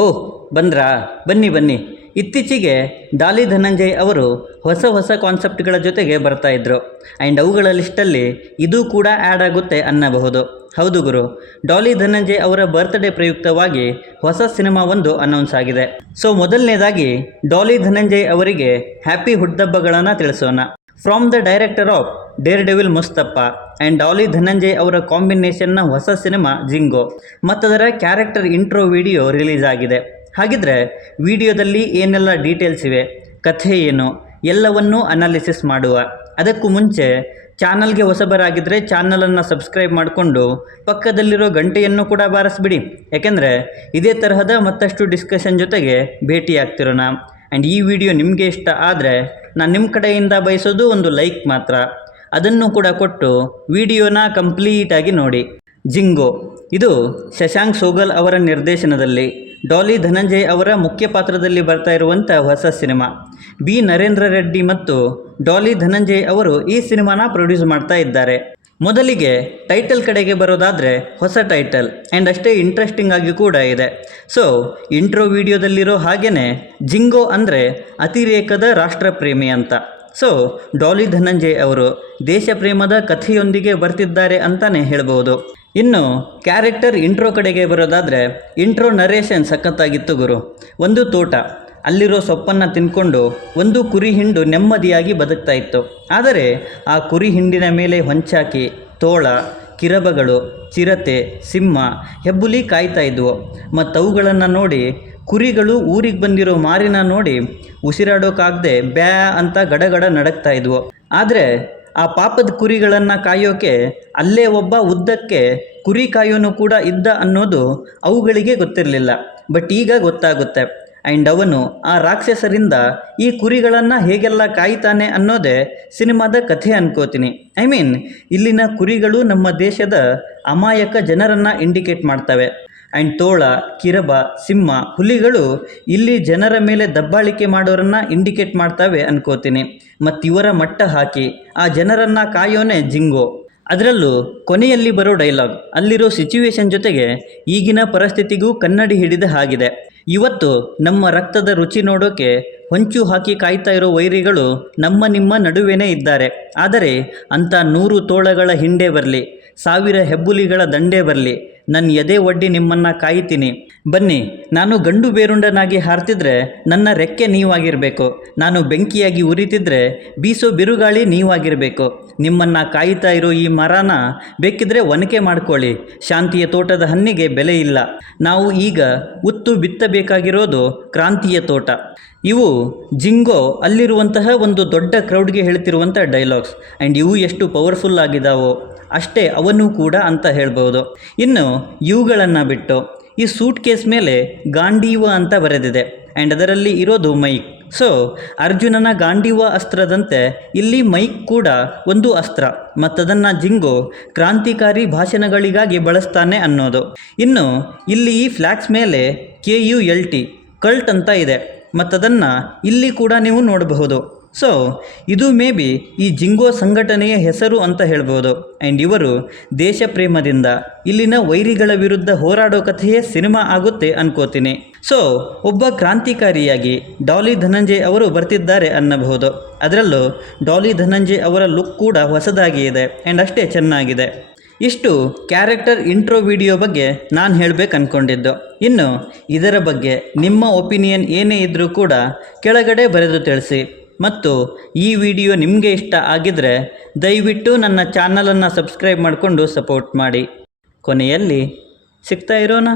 ಓಹ್ ಬಂದ್ರಾ, ಬನ್ನಿ ಬನ್ನಿ. ಇತ್ತೀಚೆಗೆ ಡಾಲಿ ಧನಂಜಯ್ ಅವರು ಹೊಸ ಹೊಸ ಕಾನ್ಸೆಪ್ಟ್ಗಳ ಜೊತೆಗೆ ಬರ್ತಾ ಇದ್ರು. ಆ್ಯಂಡ್ ಅವುಗಳ ಲಿಸ್ಟಲ್ಲಿ ಇದು ಕೂಡ ಆ್ಯಡ್ ಆಗುತ್ತೆ ಅನ್ನಬಹುದು. ಹೌದು ಗುರು, ಡಾಲಿ ಧನಂಜಯ್ ಅವರ ಬರ್ತ್ಡೇ ಪ್ರಯುಕ್ತವಾಗಿ ಹೊಸ ಸಿನಿಮಾ ಒಂದು ಅನೌನ್ಸ್ ಆಗಿದೆ. ಸೊ ಮೊದಲನೇದಾಗಿ ಡಾಲಿ ಧನಂಜಯ್ ಅವರಿಗೆ ಹ್ಯಾಪಿ ಹುಟ್ಟುಹಬ್ಬಗಳನ್ನು ತಿಳಿಸೋಣ. From the director of Dare Devil Musthafa and Dolly Dhananjay ಅವರ ಕಾಂಬಿನೇಷನ್ನ ಹೊಸ ಸಿನಿಮಾ ಜಿಂಗೋ ಮತ್ತದರ ಕ್ಯಾರೆಕ್ಟರ್ ಇಂಟ್ರೋ ವಿಡಿಯೋ ರಿಲೀಸ್ ಆಗಿದೆ. ಹಾಗಿದ್ರೆ ವಿಡಿಯೋದಲ್ಲಿ ಏನೆಲ್ಲ ಡೀಟೇಲ್ಸ್ ಇವೆ, ಕಥೆ ಏನು, ಎಲ್ಲವನ್ನೂ ಅನಾಲಿಸಿಸ್ ಮಾಡುವ. ಅದಕ್ಕೂ ಮುಂಚೆ ಚಾನಲ್ಗೆ ಹೊಸಬರಾಗಿದ್ದರೆ ಚಾನಲನ್ನು ಸಬ್ಸ್ಕ್ರೈಬ್ ಮಾಡಿಕೊಂಡು ಪಕ್ಕದಲ್ಲಿರೋ ಗಂಟೆಯನ್ನು ಕೂಡ ಬಾರಿಸ್ಬಿಡಿ. ಯಾಕೆಂದರೆ ಇದೇ ತರಹದ ಮತ್ತಷ್ಟು ಡಿಸ್ಕಷನ್ ಜೊತೆಗೆ ಭೇಟಿಯಾಗ್ತಿರೋಣ. ಆ್ಯಂಡ್ ಈ ವಿಡಿಯೋ ನಿಮಗೆ ಇಷ್ಟ ಆದರೆ ನಾನು ನಿಮ್ಮ ಕಡೆಯಿಂದ ಬಯಸೋದು ಒಂದು ಲೈಕ್ ಮಾತ್ರ. ಅದನ್ನು ಕೂಡ ಕೊಟ್ಟು ವಿಡಿಯೋನ ಕಂಪ್ಲೀಟಾಗಿ ನೋಡಿ. ಜಿಂಗೋ ಇದು ಶಶಾಂಕ್ ಸೋಗಲ್ ಅವರ ನಿರ್ದೇಶನದಲ್ಲಿ ಡಾಲಿ ಧನಂಜಯ್ ಅವರ ಮುಖ್ಯ ಪಾತ್ರದಲ್ಲಿ ಬರ್ತಾ ಇರುವಂಥ ಹೊಸ ಸಿನಿಮಾ. ಬಿ ನರೇಂದ್ರ ರೆಡ್ಡಿ ಮತ್ತು ಡಾಲಿ ಧನಂಜಯ್ ಅವರು ಈ ಸಿನಿಮಾನ ಪ್ರೊಡ್ಯೂಸ್ ಮಾಡ್ತಾ ಇದ್ದಾರೆ. ಮೊದಲಿಗೆ ಟೈಟಲ್ ಕಡೆಗೆ ಬರೋದಾದರೆ ಹೊಸ ಟೈಟಲ್ ಆ್ಯಂಡ್ ಅಷ್ಟೇ ಇಂಟ್ರೆಸ್ಟಿಂಗ್ ಆಗಿ ಕೂಡ ಇದೆ. ಸೊ ಇಂಟ್ರೋ ವಿಡಿಯೋದಲ್ಲಿರೋ ಹಾಗೆಯೇ ಜಿಂಗೋ ಅಂದರೆ ಅತಿರೇಕದ ರಾಷ್ಟ್ರಪ್ರೇಮಿ ಅಂತ. ಸೊ ಡಾಲಿ ಧನಂಜಯ್ ಅವರು ದೇಶ ಪ್ರೇಮದ ಕಥೆಯೊಂದಿಗೆ ಬರ್ತಿದ್ದಾರೆ ಅಂತಲೇ ಹೇಳ್ಬೋದು. ಇನ್ನು ಕ್ಯಾರೆಕ್ಟರ್ ಇಂಟ್ರೋ ಕಡೆಗೆ ಬರೋದಾದರೆ ಇಂಟ್ರೋ ನರೇಷನ್ ಸಖತ್ತಾಗಿತ್ತು ಗುರು. ಒಂದು ತೋಟ, ಅಲ್ಲಿರೋ ಸೊಪ್ಪನ್ನು ತಿನ್ಕೊಂಡು ಒಂದು ಕುರಿ ಹಿಂಡು ನೆಮ್ಮದಿಯಾಗಿ ಬದುಕ್ತಾ ಇತ್ತು. ಆದರೆ ಆ ಕುರಿ ಹಿಂಡಿನ ಮೇಲೆ ಹೊಂಚಾಕಿ, ತೋಳ, ಕಿರಬಗಳು, ಚಿರತೆ, ಸಿಂಹ, ಹೆಬ್ಬುಲಿ ಕಾಯ್ತಾ ಇದ್ವು. ಮತ್ತು ಅವುಗಳನ್ನು ನೋಡಿ ಕುರಿಗಳು ಊರಿಗೆ ಬಂದಿರೋ ಮಾರಿನ ನೋಡಿ ಉಸಿರಾಡೋಕ್ಕಾಗದೆ ಬ್ಯಾ ಅಂತ ಗಡಗಡ ನಡಕ್ತಾ ಇದ್ವು. ಆದರೆ ಆ ಪಾಪದ ಕುರಿಗಳನ್ನು ಕಾಯೋಕೆ ಅಲ್ಲೇ ಒಬ್ಬ ಉದ್ದಕ್ಕೆ ಕುರಿ ಕಾಯೋನು ಕೂಡ ಇದ್ದ ಅನ್ನೋದು ಅವುಗಳಿಗೆ ಗೊತ್ತಿರಲಿಲ್ಲ. ಬಟ್ ಈಗ ಗೊತ್ತಾಗುತ್ತೆ. ಆ್ಯಂಡ್ ಅವನು ಆ ರಾಕ್ಷಸರಿಂದ ಈ ಕುರಿಗಳನ್ನು ಹೇಗೆಲ್ಲ ಕಾಯ್ತಾನೆ ಅನ್ನೋದೇ ಸಿನಿಮಾದ ಕಥೆ ಅನ್ಕೋತೀನಿ. ಐ ಮೀನ್ ಇಲ್ಲಿನ ಕುರಿಗಳು ನಮ್ಮ ದೇಶದ ಅಮಾಯಕ ಜನರನ್ನು ಇಂಡಿಕೇಟ್ ಮಾಡ್ತವೆ. ಆ್ಯಂಡ್ ತೋಳ, ಕಿರಬ, ಸಿಂಹ, ಹುಲಿಗಳು ಇಲ್ಲಿ ಜನರ ಮೇಲೆ ದಬ್ಬಾಳಿಕೆ ಮಾಡೋರನ್ನು ಇಂಡಿಕೇಟ್ ಮಾಡ್ತವೆ ಅನ್ಕೋತೀನಿ. ಮತ್ತು ಇವರ ಮಟ್ಟ ಹಾಕಿ ಆ ಜನರನ್ನು ಕಾಯೋನೇ ಜಿಂಗೋ. ಅದರಲ್ಲೂ ಕೊನೆಯಲ್ಲಿ ಬರೋ ಡೈಲಾಗ್ ಅಲ್ಲಿರೋ ಸಿಚುವೇಶನ್ ಜೊತೆಗೆ ಈಗಿನ ಪರಿಸ್ಥಿತಿಗೂ ಕನ್ನಡಿ ಹಿಡಿದ ಹಾಗಿದೆ. ಇವತ್ತು ನಮ್ಮ ರಕ್ತದ ರುಚಿ ನೋಡೋಕೆ ಹೊಂಚು ಹಾಕಿ ಕಾಯ್ತಾ ಇರೋ ವೈರಿಗಳು ನಮ್ಮ ನಿಮ್ಮ ನಡುವೆನೇ ಇದ್ದಾರೆ. ಆದರೆ ಅಂಥ 100 ತೋಳಗಳ ಹಿಂಡೆ ಬರಲಿ, 1000 ಹೆಬ್ಬುಲಿಗಳ ದಂಡೇ ಬರಲಿ, ನನ್ನ ಎದೆ ಒಡ್ಡಿ ನಿಮ್ಮನ್ನು ಕಾಯ್ತೀನಿ. ಬನ್ನಿ, ನಾನು ಗಂಡು ಬೇರುಂಡನಾಗಿ ಹಾರ್ತಿದ್ರೆ ನನ್ನ ರೆಕ್ಕೆ ನೀವಾಗಿರಬೇಕು. ನಾನು ಬೆಂಕಿಯಾಗಿ ಉರಿತಿದ್ರೆ ಬೀಸೋ ಬಿರುಗಾಳಿ ನೀವಾಗಿರಬೇಕು. ನಿಮ್ಮನ್ನು ಕಾಯ್ತಾ ಇರೋ ಈ ಮರನ ಬೇಕಿದ್ರೆ ಒನಕೆ ಮಾಡ್ಕೊಳ್ಳಿ. ಶಾಂತಿಯ ತೋಟದ ಹಣ್ಣಿಗೆ ಬೆಲೆ ಇಲ್ಲ. ನಾವು ಈಗ ಉತ್ತು ಬಿತ್ತಬೇಕಾಗಿರೋದು ಕ್ರಾಂತಿಯ ತೋಟ. ಇವು ಜಿಂಗೋ ಅಲ್ಲಿರುವಂತಹ ಒಂದು ದೊಡ್ಡ ಕ್ರೌಡ್ಗೆ ಹೇಳ್ತಿರುವಂಥ ಡೈಲಾಗ್ಸ್. ಆ್ಯಂಡ್ ಇವು ಎಷ್ಟು ಪವರ್ಫುಲ್ ಆಗಿದ್ದಾವೋ ಅಷ್ಟೇ ಅವನು ಕೂಡ ಅಂತ ಹೇಳ್ಬೋದು. ಇನ್ನು ಇವುಗಳನ್ನು ಬಿಟ್ಟು ಈ ಸೂಟ್ ಕೇಸ್ ಮೇಲೆ ಗಾಂಡೀವ ಅಂತ ಬರೆದಿದೆ. ಆ್ಯಂಡ್ ಅದರಲ್ಲಿ ಇರೋದು ಮೈಕ್. ಸೊ ಅರ್ಜುನನ ಗಾಂಡೀವ ಅಸ್ತ್ರದಂತೆ ಇಲ್ಲಿ ಮೈಕ್ ಕೂಡ ಒಂದು ಅಸ್ತ್ರ. ಮತ್ತದನ್ನು ಜಿಂಗೋ ಕ್ರಾಂತಿಕಾರಿ ಭಾಷಣಗಳಿಗಾಗಿ ಬಳಸ್ತಾನೆ ಅನ್ನೋದು. ಇನ್ನು ಇಲ್ಲಿ ಈ ಫ್ಲ್ಯಾಗ್ಸ್ ಮೇಲೆ KULT ಕಲ್ಟ್ ಅಂತ ಇದೆ. ಮತ್ತದನ್ನು ಇಲ್ಲಿ ಕೂಡ ನೀವು ನೋಡಬಹುದು. ಸೊ ಇದು ಮೇ ಬಿ ಈ ಜಿಂಗೋ ಸಂಘಟನೆಯ ಹೆಸರು ಅಂತ ಹೇಳ್ಬೋದು. ಆ್ಯಂಡ್ ಇವರು ದೇಶ ಪ್ರೇಮದಿಂದ ಇಲ್ಲಿನ ವೈರಿಗಳ ವಿರುದ್ಧ ಹೋರಾಡೋ ಕಥೆಯೇ ಸಿನಿಮಾ ಆಗುತ್ತೆ ಅನ್ಕೋತೀನಿ. ಸೊ ಒಬ್ಬ ಕ್ರಾಂತಿಕಾರಿಯಾಗಿ ಡಾಲಿ ಧನಂಜಯ್ ಅವರು ಬರ್ತಿದ್ದಾರೆ ಅನ್ನಬಹುದು. ಅದರಲ್ಲೂ ಡಾಲಿ ಧನಂಜಯ್ ಅವರ ಲುಕ್ ಕೂಡ ಹೊಸದಾಗಿ ಇದೆ ಆ್ಯಂಡ್ ಅಷ್ಟೇ ಚೆನ್ನಾಗಿದೆ. ಇಷ್ಟು ಕ್ಯಾರೆಕ್ಟರ್ ಇಂಟ್ರೋ ವಿಡಿಯೋ ಬಗ್ಗೆ ನಾನು ಹೇಳಬೇಕು ಅಂದ್ಕೊಂಡಿದ್ದು. ಇನ್ನು ಇದರ ಬಗ್ಗೆ ನಿಮ್ಮ ಒಪಿನಿಯನ್ ಏನೇ ಇದ್ದರೂ ಕೂಡ ಕೆಳಗಡೆ ಬರೆದು ತಿಳಿಸಿ. ಮತ್ತು ಈ ವಿಡಿಯೋ ನಿಮಗೆ ಇಷ್ಟ ಆಗಿದ್ದರೆ ದಯವಿಟ್ಟು ನನ್ನ ಚಾನಲನ್ನು ಸಬ್ಸ್ಕ್ರೈಬ್ ಮಾಡಿಕೊಂಡು ಸಪೋರ್ಟ್ ಮಾಡಿ. ಕೊನೆಯಲ್ಲಿ ಸಿಗ್ತಾ ಇರೋಣ.